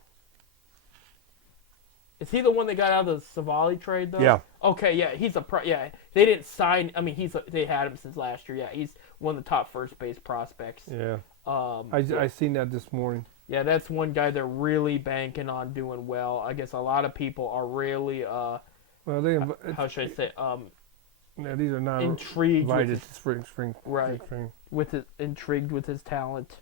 Is he the one that got out of the Savali trade though? Yeah. Okay, yeah, he's yeah. They didn't sign. I mean, they had him since last year. Yeah, he's one of the top first base prospects. Yeah. I seen that this morning. Yeah, that's one guy they're really banking on doing well. I guess a lot of people are really how should I say yeah, these are not intrigued with spring right spring. Intrigued with his talent.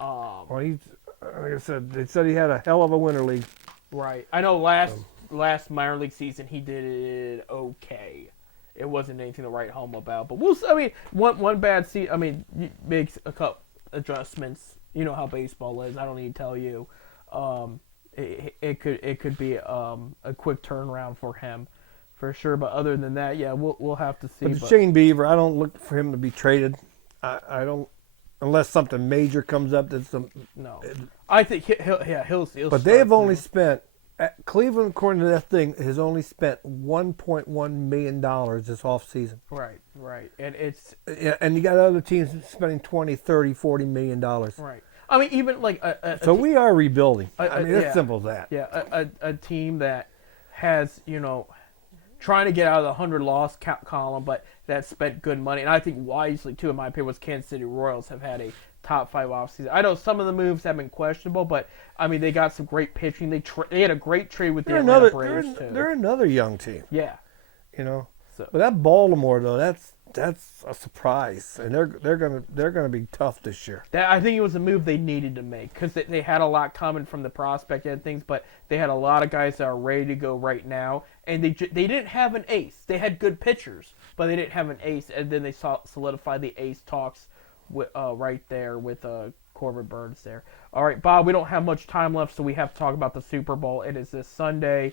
Well, he's like I said, they said he had a hell of a Winter League. Right. I know last minor league season he did it okay. It wasn't anything to write home about, but I mean, one bad season. I mean, makes a couple adjustments. You know how baseball is. I don't need to tell you. It could be a quick turnaround for him, for sure. But other than that, yeah, we'll have to see. But Shane Bieber, I don't look for him to be traded. I don't. unless something major comes up. That's some. No, I think he'll But they have only spent. Cleveland, according to that thing, has only spent $1.1 million this offseason. Right, and it's And you got other teams spending $20, $30, $40 million. right. I mean, even like So we are rebuilding. I mean, it's yeah. simple as that. Yeah, a team that has, trying to get out of the 100-loss column, but that spent good money. And I think wisely, too, in my opinion, was Kansas City Royals have had a top 5 offseason. I know some of the moves have been questionable, but, I mean, they got some great pitching. They had a great trade with the Atlanta Braves, too. They're another young team. Yeah. But that Baltimore, though, that's a surprise. And they're gonna be tough this year. I think it was a move they needed to make because they had a lot coming from the prospect and things, but they had a lot of guys that are ready to go right now, and they didn't have an ace. They had good pitchers, but they didn't have an ace, and then they solidified the ace talks right there with Corbin Burnes there. All right, Bob, we don't have much time left, so we have to talk about the Super Bowl. It is this Sunday.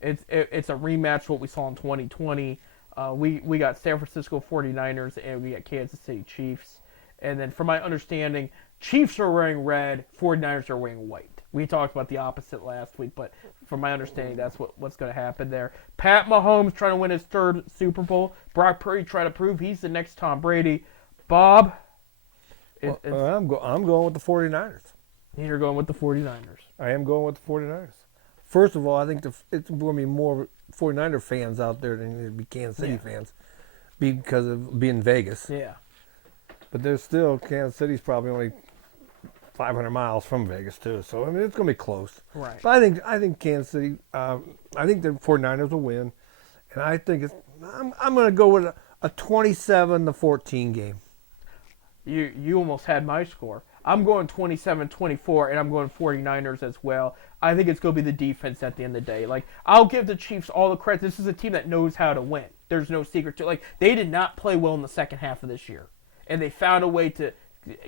It's a rematch of what we saw in 2020. We got San Francisco 49ers and we got Kansas City Chiefs. And then from my understanding, Chiefs are wearing red, 49ers are wearing white. We talked about the opposite last week, but from my understanding, that's what's going to happen there. Pat Mahomes trying to win his 3rd Super Bowl. Brock Purdy trying to prove he's the next Tom Brady. Bob? I'm going with the 49ers. You're going with the 49ers. I am going with the 49ers. First of all, I think it's going to be more 49er fans out there than it'd be Kansas City fans because of being Vegas. Yeah. But there's still, Kansas City's probably only 500 miles from Vegas, too. So, I mean, it's going to be close. Right. But I think Kansas City, I think the 49ers will win. And I think I'm going to go with a 27-14 game. You almost had my score. I'm going 27-24, and I'm going 49ers as well. I think it's going to be the defense at the end of the day. Like, I'll give the Chiefs all the credit. This is a team that knows how to win. There's no secret to it. Like, they did not play well in the second half of this year. And they found a way to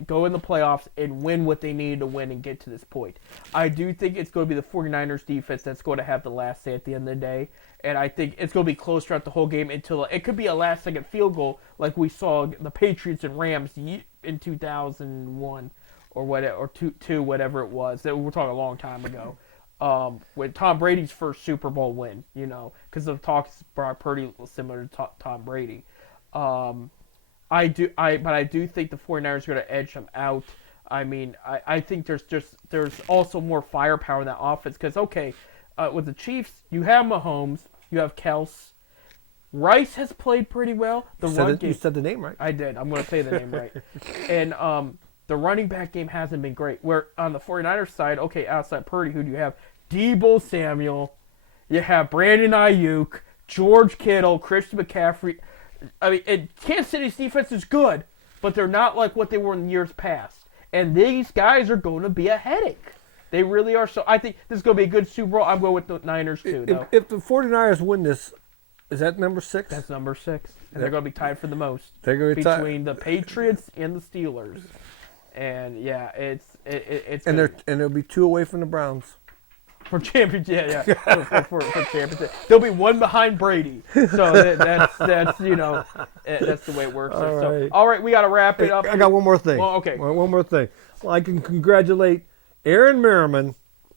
go in the playoffs and win what they needed to win and get to this point. I do think it's going to be the 49ers defense that's going to have the last say at the end of the day. And I think it's going to be close throughout the whole game until it could be a last-second field goal like we saw the Patriots and Rams in 2001 or whatever, or two, whatever it was. We're talking a long time ago. With Tom Brady's first Super Bowl win, because the talks Brock Purdy was similar to Tom Brady. But I do think the 49ers are going to edge them out. I mean, I think there's also more firepower in that offense because, with the Chiefs, you have Mahomes, you have Kels. Rice has played pretty well. You said the name right. I did. I'm going to say the name right. And the running back game hasn't been great. Where on the 49ers side, outside Purdy, who do you have? Deebo Samuel. You have Brandon Ayuk, George Kittle, Christian McCaffrey. I mean, and Kansas City's defense is good, but they're not like what they were in years past. And these guys are going to be a headache. They really are. So I think this is going to be a good Super Bowl. I'm going with the Niners, too, though. If the 49ers win this, is that number 6? That's number 6. And they're going to be tied for the most. They're going to be between the Patriots and the Steelers. And, yeah, it's and they'll be 2 away from the Browns. For championship, yeah. for championship. They'll be 1 behind Brady. So that's that's the way it works. All right, we got to wrap it up. I got one more thing. Well, okay. One more thing. Well, I can congratulate Aaron Merriman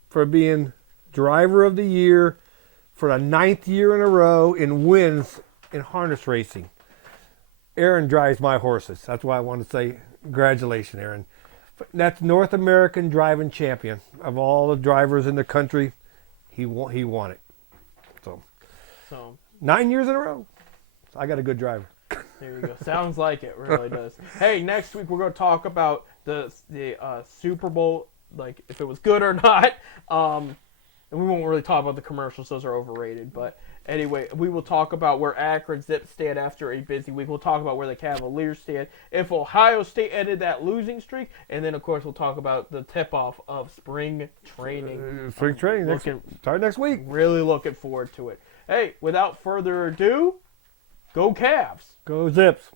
for being Driver of the Year for the 9th year in a row in wins in harness racing. Aaron drives my horses. That's why I want to say congratulations, Aaron. That's North American driving champion of all the drivers in the country. He won it. So 9 years in a row. I got a good driver. There you go. Sounds like it. Really does. Hey, next week we're going to talk about the Super Bowl, like if it was good or not. And we won't really talk about the commercials; those are overrated. But anyway, we will talk about where Akron Zips stand after a busy week. We'll talk about where the Cavaliers stand, if Ohio State ended that losing streak, and then of course we'll talk about the tip-off of spring training. Start next week. Really looking forward to it. Hey, without further ado, go Cavs! Go Zips!